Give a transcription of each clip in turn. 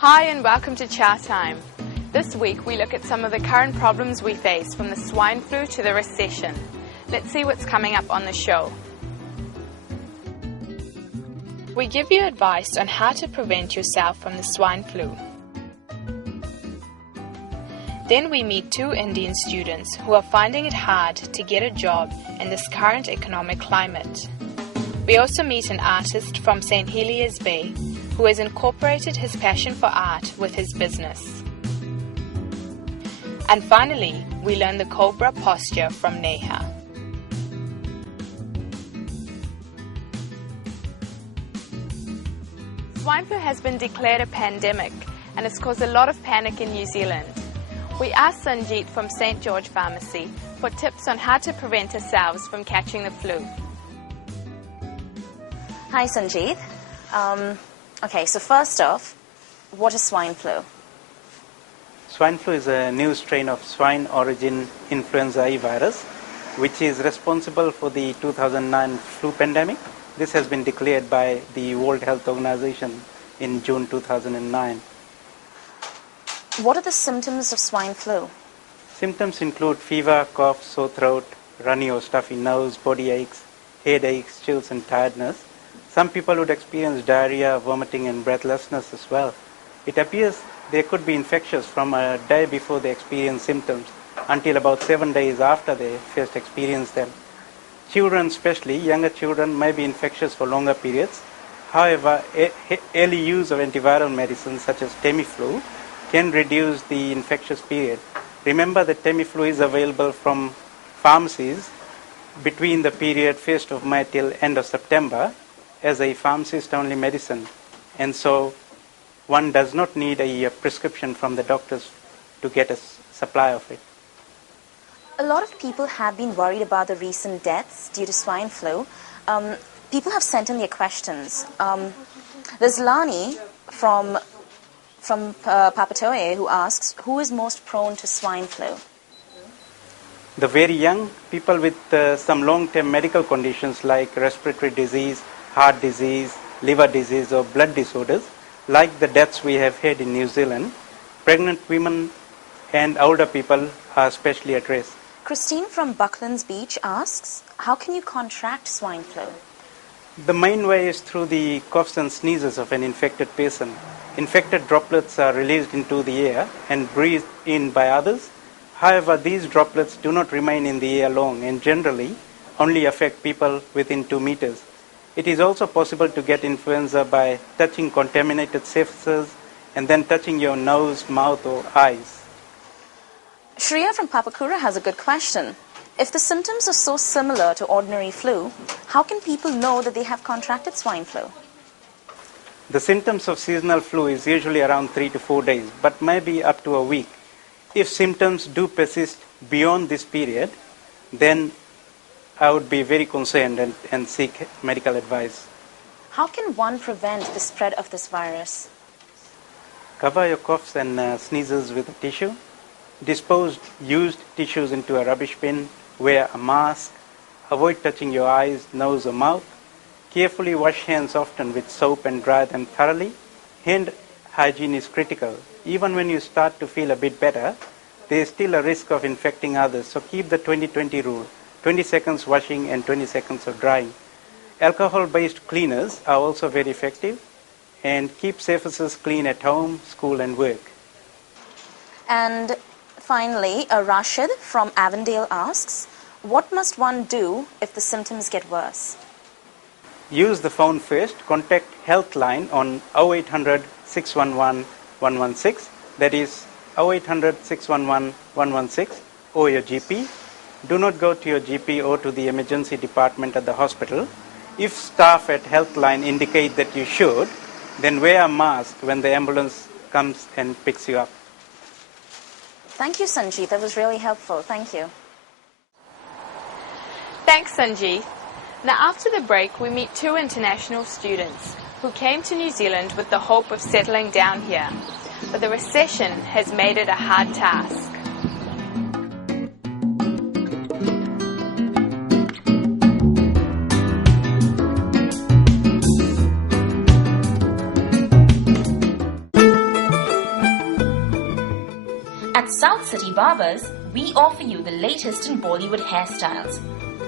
Hi and welcome to Chow Time. This week we look at some of the current problems we face, from the swine flu to the recession. Let's see what's coming up on the show. We give you advice on how to prevent yourself from the swine flu. Then we meet two Indian students who are finding it hard to get a job in this current economic climate. We also meet an artist from St. Heliers Bay who has incorporated his passion for art with his business. And finally, we learn the Cobra posture from Neha. Swine flu has been declared a pandemic and has caused a lot of panic in New Zealand. We asked Sanjeet from St. George Pharmacy for tips on how to prevent ourselves from catching the flu. Hi Sanjeet. Okay, so first off, what is swine flu? Swine flu is a new strain of swine origin influenza A virus, which is responsible for the 2009 flu pandemic. This has been declared by the World Health Organization in June 2009. What are the symptoms of swine flu? Symptoms include fever, cough, sore throat, runny or stuffy nose, body aches, headaches, chills and tiredness. Some people would experience diarrhea, vomiting and breathlessness as well. It appears they could be infectious from a day before they experience symptoms until about 7 days after they first experience them. Children, especially younger children, may be infectious for longer periods. However, early use of antiviral medicines such as Tamiflu can reduce the infectious period. Remember that Tamiflu is available from pharmacies between the period 1st of May till end of September as a pharmacist-only medicine. And so one does not need a prescription from the doctors to get a supply of it. A lot of people have been worried about the recent deaths due to swine flu. People have sent in their questions. There's Lani from Papatoe who asks, who is most prone to swine flu? The very young, people with some long-term medical conditions like respiratory disease, heart disease, liver disease or blood disorders, like the deaths we have had in New Zealand. Pregnant women and older people are especially at risk. Christine from Bucklands Beach asks, how can you contract swine flu? The main way is through the coughs and sneezes of an infected person. Infected droplets are released into the air and breathed in by others. However, these droplets do not remain in the air long and generally only affect people within 2 meters. It is also possible to get influenza by touching contaminated surfaces and then touching your nose, mouth or eyes. Shreya from Papakura has a good question. If the symptoms are so similar to ordinary flu, how can people know that they have contracted swine flu? The symptoms of seasonal flu is usually around 3 to 4 days, but maybe up to a week. If symptoms do persist beyond this period, then I would be very concerned and seek medical advice. How can one prevent the spread of this virus? Cover your coughs and sneezes with a tissue. Dispose used tissues into a rubbish bin. Wear a mask. Avoid touching your eyes, nose or mouth. Carefully wash hands often with soap and dry them thoroughly. Hand hygiene is critical. Even when you start to feel a bit better, there is still a risk of infecting others. So keep the 20-20 rule. 20 seconds washing and 20 seconds of drying. Alcohol-based cleaners are also very effective, and keep surfaces clean at home, school and work. And finally, Rashid from Avondale asks, what must one do if the symptoms get worse? Use the phone first. Contact Healthline on 0800 611 116. That is 0800 611 116, or your GP. Do not go to your GP or to the emergency department at the hospital. If staff at Healthline indicate that you should, then wear a mask when the ambulance comes and picks you up. Thank you, Sanjeet. That was really helpful. Thank you. Thanks, Sanjeet. Now, after the break, we meet two international students who came to New Zealand with the hope of settling down here. But the recession has made it a hard task. At South City Barbers, we offer you the latest in Bollywood hairstyles.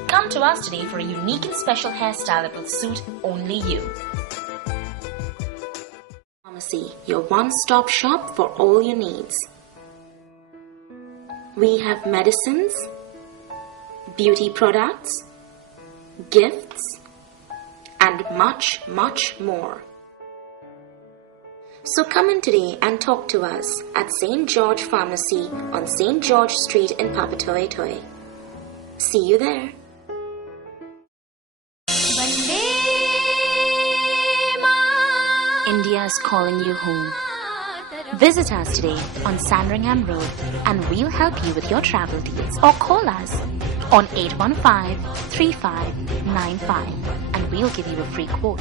Come to us today for a unique and special hairstyle that will suit only you. Pharmacy, your one-stop shop for all your needs. We have medicines, beauty products, gifts, and much, much more. So come in today and talk to us at St. George Pharmacy on St. George Street in Papatoy Toy. See you there. India is calling you home. Visit us today on Sandringham Road and we'll help you with your travel deals, or call us on 815-3595 and we'll give you a free quote.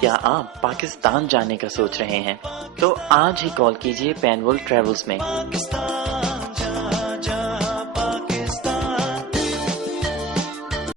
क्या आप पाकिस्तान जाने का सोच रहे हैं? तो आज ही call कीजिए पेनवल ट्रेवल्स में।